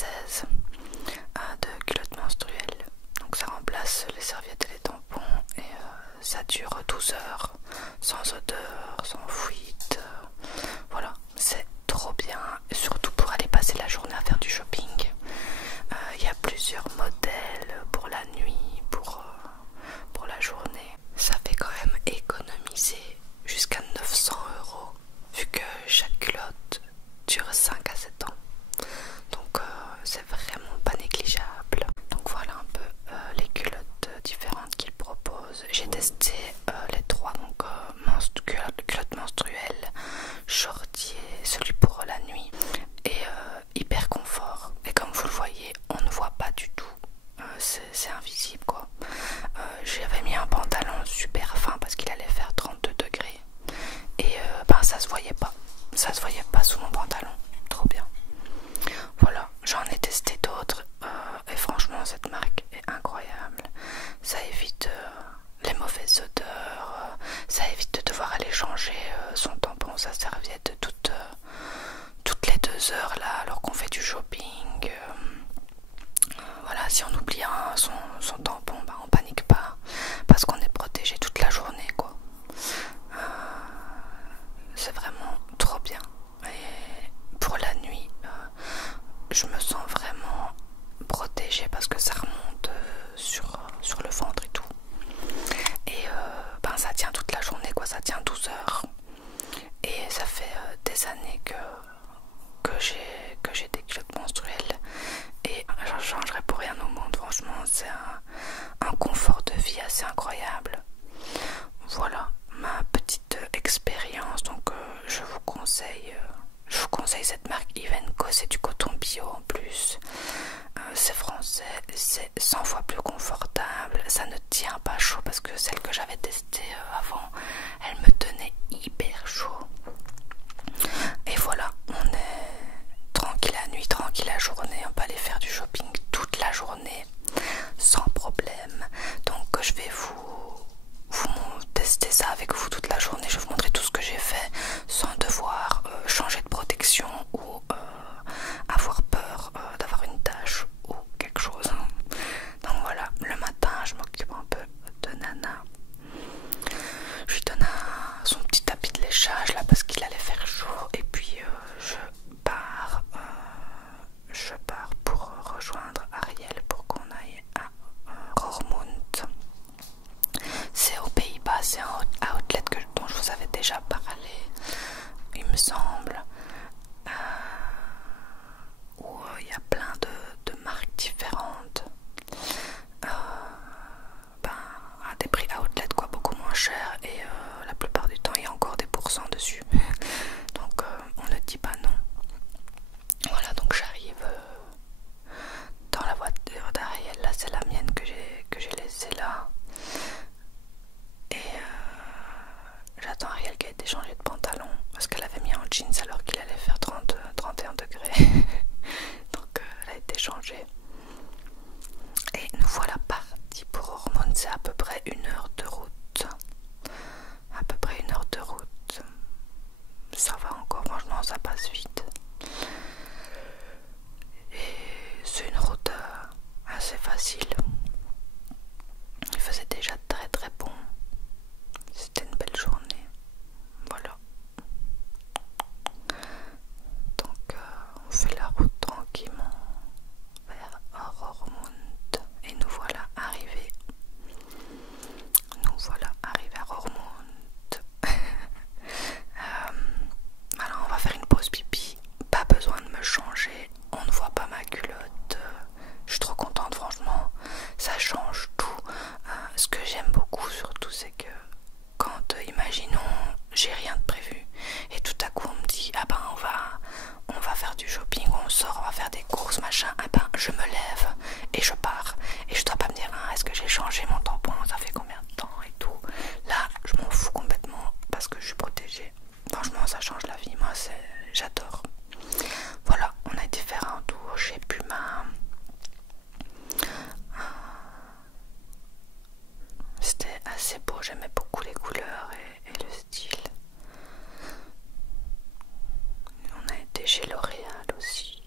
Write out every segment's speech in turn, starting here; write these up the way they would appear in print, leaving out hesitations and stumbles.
16 de culottes menstruelles. Donc ça remplace les serviettes et les tampons et ça dure 12 heures sans odeur, sans fuite. Voilà, c'est trop bien, surtout pour aller passer la journée à faire du shopping. Il y a plusieurs modèles pour la nuit, pour la journée. Ça fait quand même économiser jusqu'à 900 € vu que chaque culotte dure 5 à 7 ans. Donc c'est vraiment pas négligeable. Donc voilà un peu les culottes différentes qu'ils proposent. J'ai testé les trois, donc culotte menstruelle, shorty et celui pour la nuit. Et hyper confort. Et comme vous le voyez, on ne voit pas du tout. C'est invisible quoi. J'avais mis un pantalon super fin parce qu'il allait faire 32 degrés. Et ben ça se voyait pas. Ça se voyait pas sous mon pantalon. Trop bien. Voilà, j'en ai testé d'autres et franchement cette marque est incroyable. Ça évite les mauvaises odeurs, ça évite de devoir aller changer son tampon, sa serviette toutes les 2 heures là alors qu'on fait du shopping. Voilà, si on oublie son tampon, bah, on panique pas parce qu'on est protégé toute la journée quoi. C'est vraiment trop bien. Et pour la nuit, je me sens vraiment protégée parce que ça remonte sur le ventre et tout. Et ben ça tient toute la journée quoi, ça tient 12 heures. Et ça fait des années que j'ai des culottes menstruelles et j'en changerai pour rien au monde. Franchement c'est un confort de vie assez incroyable. Voilà ma petite expérience. Donc je vous conseille cette marque Ivenco. C'est du coton bio en plus, c'est français, c'est 100 fois plus confortable, ça ne tient pas chaud parce que celle que j'avais testée avant elle me tenait hyper chaud. Et voilà, on est tranquille la nuit, tranquille la journée, on peut aller faire du shopping toute la journée sans problème. Donc je vais vous tester ça avec vous toute la journée. Je vais vous montrer tout ce que j'ai fait sans devoir changer de protection ou avoir peur d'avoir une tache ou quelque chose. Donc voilà, le matin je m'occupe un peu de Nana. Je lui donne son petit tapis de léchage là parce qu'il allait faire chaud et puis je pars pour rejoindre Ariel pour qu'on aille à Roermond. C'est aux Pays-Bas, c'est un outlet dont je vous avais déjà parlé, il me semble, où il y a plein de marques différentes, à des prix outlet quoi, beaucoup moins cher et la plupart du temps il y a encore des pourcents dessus. Donc on ne dit pas non. Voilà, donc j'arrive dans la voiture d'Ariel, là c'est la mienne que j'ai laissée là. Et j'attends Ariel qui a été changée de pantalon parce qu'elle avait mis en jeans alors qu'il allait faire 31 degrés. Donc elle a été changée. Et nous voilà partis pour Roermond. C'est à peu près 1 heure de route. À peu près 1 heure de route. Ça va encore, franchement ça passe vite. Et c'est une route assez facile. Il faisait déjà très très bon. C'était une belle journée. Voilà. Donc on fait la route tranquillement vers Roermond. Et nous voilà arrivés. À Roermond. Alors on va faire une pause pipi. Pas besoin de me changer. On ne voit pas ma culotte. Je suis trop contente franchement. Ça change tout. Ce que j'aime beaucoup surtout c'est que quand imaginons j'ai rien de prévu et tout à coup on me dit ah ben on va faire du shopping, on sort, on va faire des courses machin, ah ben je me lève et je pars et je dois pas me dire ah, est-ce que j'ai changé mon tampon, ça fait combien de temps et tout. Là je m'en fous complètement parce que je suis protégée. Franchement ça change la vie, moi j'adore. Voilà, on a été faire un tour chez Puma. C'était assez beau, j'aimais beaucoup les couleurs et le style. On a été chez L'Oréal aussi.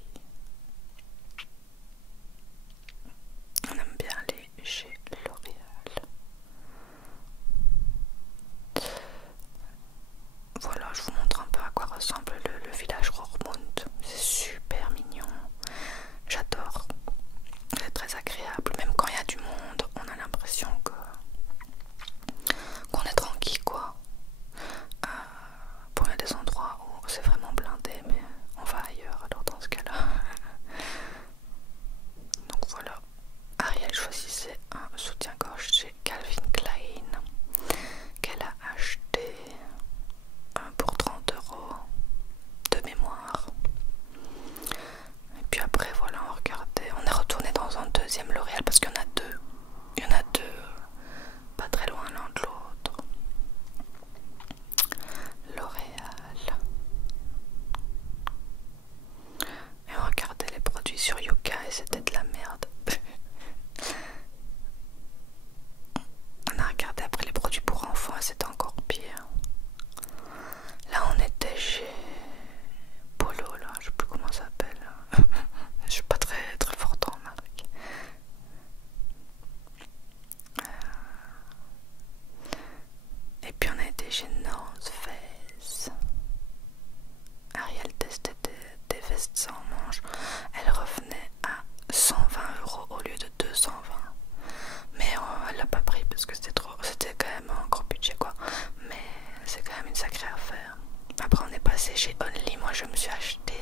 c'est chez Only. Moi je me suis acheté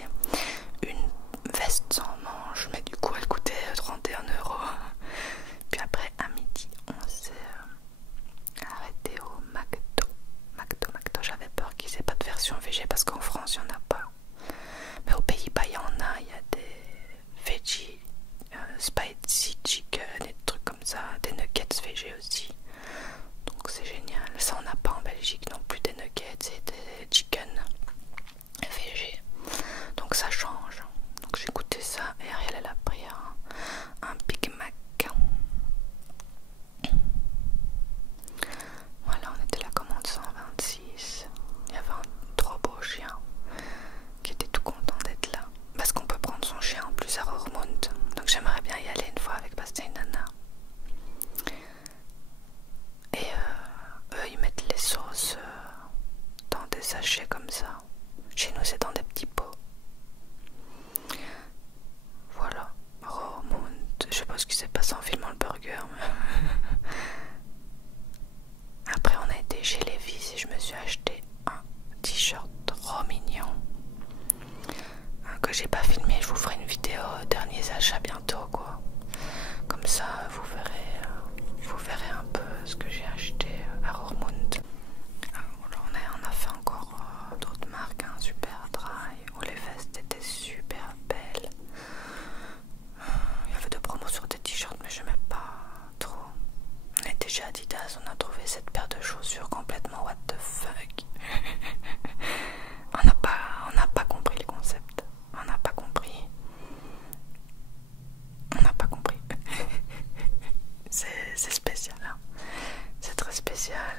une veste sans manches, mais du coup elle coûtait 31 €. Puis après à midi on s'est arrêté au McDo. McDo, j'avais peur qu'ils aient pas de version végé parce qu'en France il n'y en a pas. Mais aux Pays-Bas il y en a, il y a des veggie, spicy chicken, des trucs comme ça, des nuggets végé aussi. Donc c'est génial. Ça on n'a pas en Belgique non plus des nuggets et des chicken végé. Donc ça change. Donc j'ai goûté ça et Ariel elle a pris un Big Mac. Voilà, on était là comme en 126. Il y avait un trop beau chien qui était tout content d'être là. Parce qu'on peut prendre son chien en plus à Roermond. Donc j'aimerais bien y aller une fois avec Bastien et Nana. Et eux ils mettent les sauces dans des sachets comme ça. Chez nous c'est dans des petits pots. Voilà, Roermond. Je sais pas ce qui s'est passé en filmant le burger. Mais... Après on a été chez Levi's et je me suis acheté un t-shirt trop mignon que j'ai pas filmé. Je vous ferai une vidéo derniers achats bientôt quoi. Comme ça vous verrez un peu ce que j'ai acheté à Roermond. On a fait encore d'autres marques, hein, Super Dry, où les vestes étaient super belles. Il y avait des promos sur des t-shirts mais j'aimais pas trop. On était chez Adidas, on a trouvé cette paire de chaussures complètement what the fuck. On n'a pas compris le concept. On n'a pas compris. C'est spécial, hein. C'est très spécial.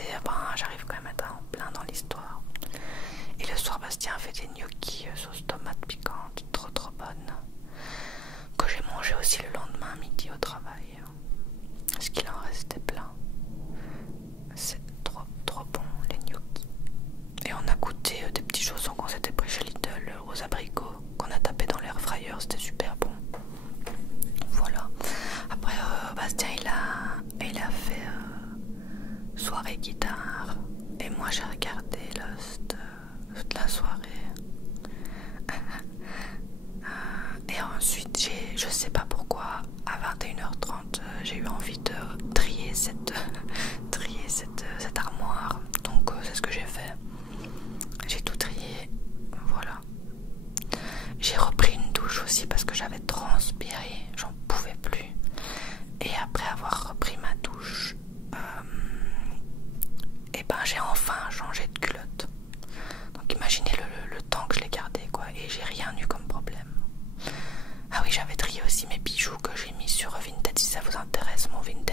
passé, ben, j'arrive quand même à être en plein dans l'histoire. Et le soir, Bastien a fait des gnocchis sauce tomate piquante, trop bonne, que j'ai mangé aussi le lendemain midi au travail, parce qu'il en restait plein. C'est trop bon les gnocchis. Et on a goûté des petits chaussons qu'on s'était pris chez Lidl aux abricots, qu'on a tapé dans l'air fryer, c'était super bon. Voilà. Après Bastien il a fait soirée guitare et moi j'ai regardé Lost toute la soirée. Et ensuite je sais pas pourquoi à 21h30 j'ai eu envie de trier cette armoire, donc c'est ce que j'ai fait. J'ai tout trié, voilà. J'ai repris une douche aussi parce que j'avais transpiré, j'en pouvais plus. Et après avoir repris ma douche, et ben j'ai enfin changé de culotte. Donc imaginez le temps que je l'ai gardé quoi, et j'ai rien eu comme problème. Ah oui, j'avais trié aussi mes bijoux que j'ai mis sur Vinted, si ça vous intéresse, mon Vinted